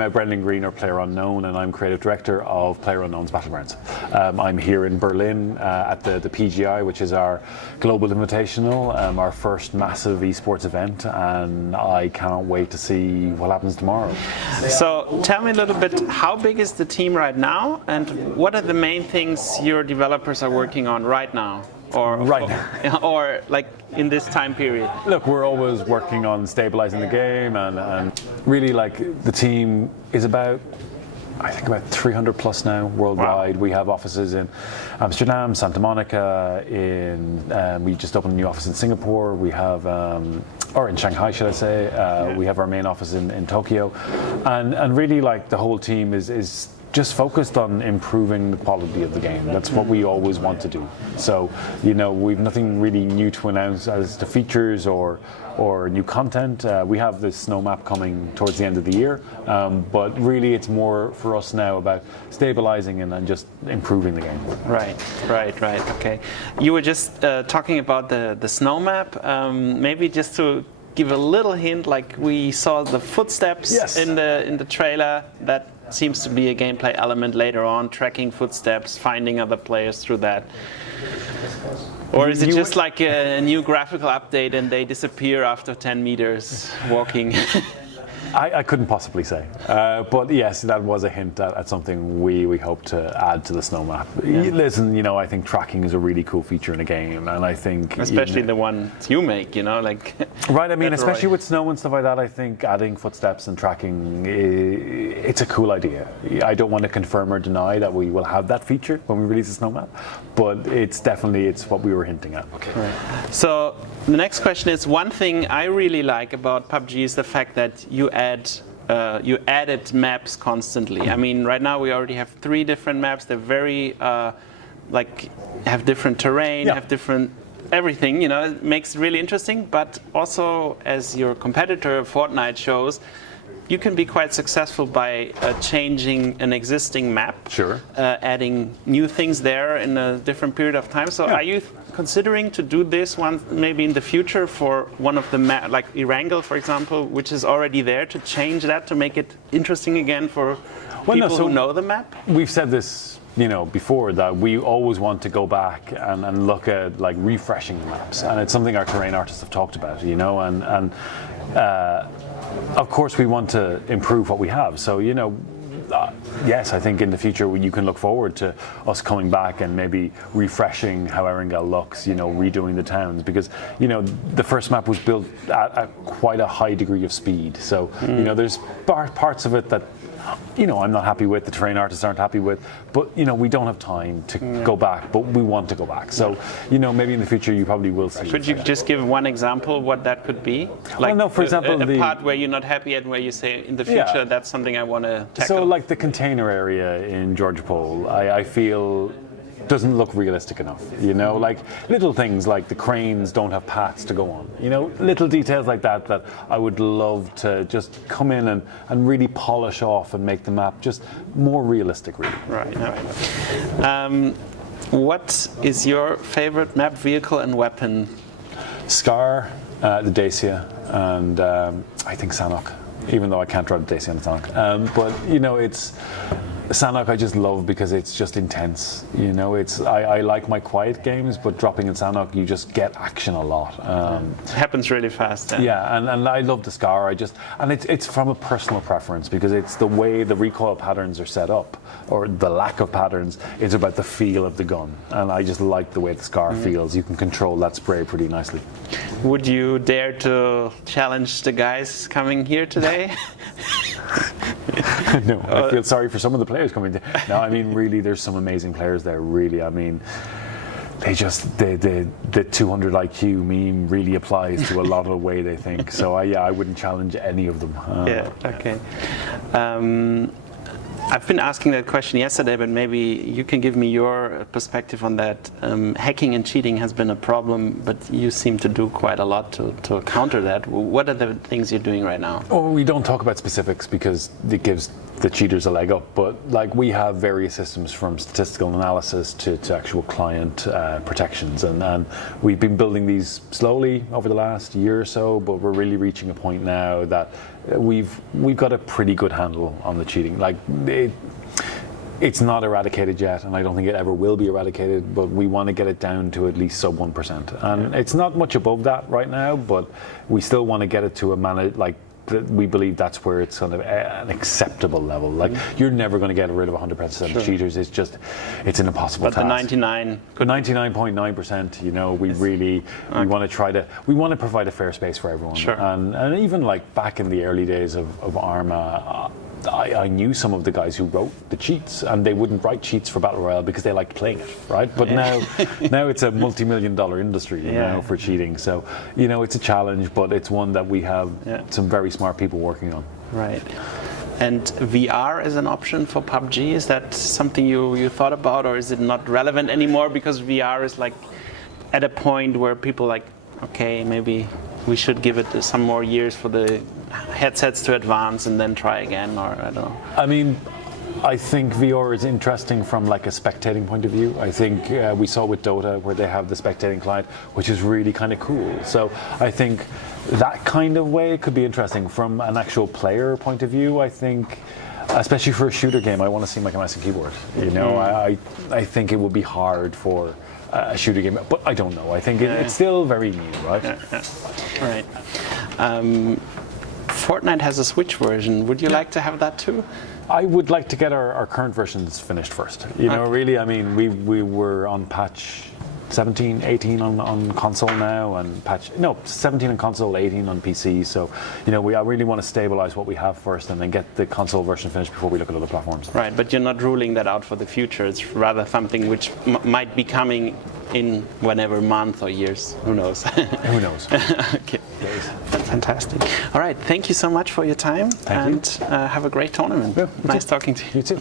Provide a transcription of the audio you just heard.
I'm Brendan Greene, or PlayerUnknown, and I'm creative director of PlayerUnknown's Battlegrounds. I'm here in Berlin at the PGI, which is our global invitational, our first massive esports event, and I can't wait to see what happens tomorrow. So tell me a little bit, how big is the team right now, and what are the main things your developers are working on right now? Or like in this time period? Look, we're always working on stabilizing the game, and really, like, the team is about, I think, about 300 plus now worldwide. Wow. We have offices in Amsterdam, Santa Monica, we just opened a new office in Singapore. We have, or in Shanghai, should I say. We have our main office in Tokyo. And really, like, the whole team is just focused on improving the quality of the game. That's what we always want to do. So, we've nothing really new to announce as to features or new content. We have this snow map coming towards the end of the year, but really it's more for us now about stabilizing and then just improving the game. Right. Okay. You were just talking about the snow map. Maybe just to give a little hint, like we saw the footsteps in the trailer. That seems to be a gameplay element later on, tracking footsteps, finding other players through that. Or is it just like a new graphical update and they disappear after 10 meters walking? I couldn't possibly say. But yes, that was a hint at something we hope to add to the snow map. Yeah. Listen, I think tracking is a really cool feature in a game, and I think... Especially the ones you make, like... Right, I mean, especially with snow and stuff like that, I think adding footsteps and tracking, it's a cool idea. I don't want to confirm or deny that we will have that feature when we release the snow map, but it's what we were hinting at. Okay. Right. So the next question is, one thing I really like about PUBG is the fact that you added maps constantly. I mean, right now we already have 3 different maps. They're very have different terrain, have different everything. It makes it really interesting. But also, as your competitor Fortnite shows, you can be quite successful by changing an existing map, adding new things there in a different period of time. So are you considering to do this one maybe in the future for one of the maps, like Erangel, for example, which is already there, to change that to make it interesting again for people who know the map? We've said this before, that we always want to go back and look at like refreshing the maps, and it's something our terrain artists have talked about, and of course we want to improve what we have. So yes, I think in the future you can look forward to us coming back and maybe refreshing how Erangel looks, redoing the towns, because the first map was built at quite a high degree of speed. So there's parts of it that I'm not happy with, the terrain artists aren't happy with, but we don't have time to go back, but we want to go back. So maybe in the future you probably will see. Could you just give one example what that could be? Like, for example, a part where you're not happy and where you say in the future that's something I want to tackle. So like the container area in Georgia Pole, I feel doesn't look realistic enough, like little things like the cranes don't have paths to go on, little details like that I would love to just come in and really polish off and make the map just more realistic, really. Right. What is your favorite map, vehicle and weapon? Scar, the Dacia, and I think Sanhok, even though I can't drive the Dacia on the Sanhok. But it's Sanhok I just love because it's just intense. I like my quiet games, but dropping in Sanhok you just get action a lot. It happens really fast. Yeah, and I love the Scar. And it's from a personal preference, because it's the way the recoil patterns are set up, or the lack of patterns. It's about the feel of the gun, and I just like the way the Scar feels. You can control that spray pretty nicely. Would you dare to challenge the guys coming here today? No, I feel sorry for some of the players coming there. No, I mean, really, there's some amazing players there, really. I mean, the 200 IQ meme really applies to a lot of the way they think. So I wouldn't challenge any of them. Okay. I've been asking that question yesterday, but maybe you can give me your perspective on that. Hacking and cheating has been a problem, but you seem to do quite a lot to counter that. What are the things you're doing right now? Oh, we don't talk about specifics because it gives the cheaters a leg up, but like we have various systems from statistical analysis to actual client protections, and we've been building these slowly over the last year or so, but we're really reaching a point now that we've got a pretty good handle on the cheating. Like it's not eradicated yet, and I don't think it ever will be eradicated, but we want to get it down to at least sub 1%. And it's not much above that right now, but we still want to get it to we believe that's where it's kind of an acceptable level. Like you're never going to get rid of 100% of cheaters. It's an impossible task. But the 99.9%, you know, we want to provide a fair space for everyone. Sure. And even like back in the early days of Arma, I knew some of the guys who wrote the cheats, and they wouldn't write cheats for Battle Royale because they liked playing it, right? But now it's a multi-million-dollar industry, you know, for cheating. So, you know, it's a challenge, but it's one that we have some very smart people working on. Right. And VR is an option for PUBG. Is that something you thought about, or is it not relevant anymore because VR is like at a point where people like, okay, maybe we should give it some more years for the headsets to advance and then try again, or I don't know. I mean, I think VR is interesting from like a spectating point of view. I think we saw with Dota where they have the spectating client, which is really kind of cool. So I think that kind of way could be interesting from an actual player point of view. I think, especially for a shooter game, I want to see like a mouse and keyboard. You know, I think it would be hard for a shooter game, but I don't know. I think it's still very new, right? Right. Fortnite has a Switch version. Would you like to have that too? I would like to get our current versions finished first. You know, really, I mean, we were on patch 17, 18 on console now, and 17 on console, 18 on PC. So, you know, I really want to stabilize what we have first and then get the console version finished before we look at other platforms. Right, but you're not ruling that out for the future. It's rather something which might be coming in whenever month or years. Who knows? Who knows? Okay. Fantastic. All right, thank you so much for your time. Thank you. Have a great tournament. Yeah, nice talking to you. You too.